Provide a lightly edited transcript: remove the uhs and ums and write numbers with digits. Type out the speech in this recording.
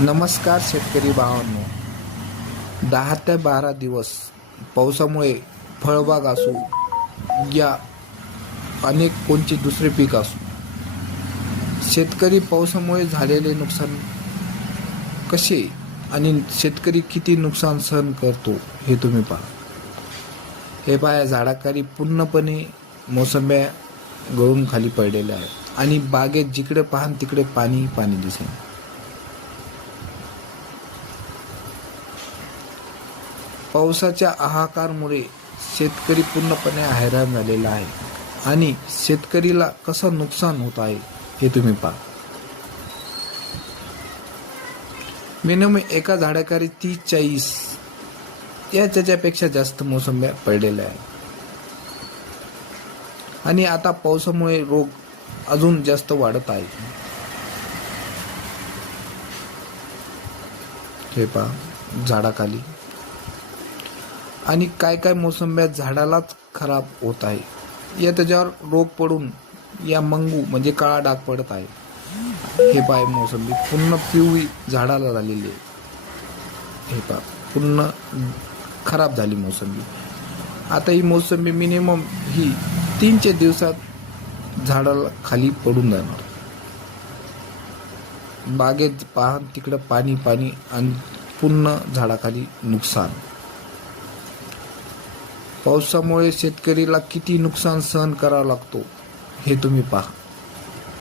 नमस्कार शेतकरी भावांनो, 10 ते 12 दिवस पावसामुळे फळबाग असो या अनेक कोणते दुसरे पीक असो, शेतकरी पावसामुळे झालेले नुकसान कसे आणि शेतकरी किती नुकसान सहन करतो हे तुम्ही पहा. हे पहा, झाडाखाली पूर्णपणे मोसंब्या गळून खाली पडलेल्या आहेत आणि बागेत जिकडे पाहान तिकडे पाणी पाणी दिसेल. पावसाच्या हाहाकारमुळे शेतकरी पूर्णपणे हैराण झालेला आहे आणि शेतकरीला कसं नुकसान होत आहे हे तुम्ही पहा. मिनिमम एका झाडाखाली 30-40 या त्याच्यापेक्षा जास्त मोसंब्या पडलेल्या आहेत आणि आता पावसामुळे रोग अजून जास्त वाढत आहे. हे पहा झाडाखाली आणि काय काय मोसंब्या झाडालाच खराब होत आहे. या त्याच्यावर रोग पडून या मंगू म्हणजे काळा डाग पडत आहे. हे पाय मोसंबी पूर्ण पिवळी झाडाला झालेली आहे. हे पहा पूर्ण खराब झाली मोसंबी. आता ही मोसंबी मिनिमम ही 3 दिवसात झाडाला खाली पडून जाणार. बागेत पहा तिकडं पाणी पाणी आणि पूर्ण झाडाखाली नुकसान. पावसामुळे शेतकरीला किती नुकसान सहन करावं लागतो हे तुम्ही पहा.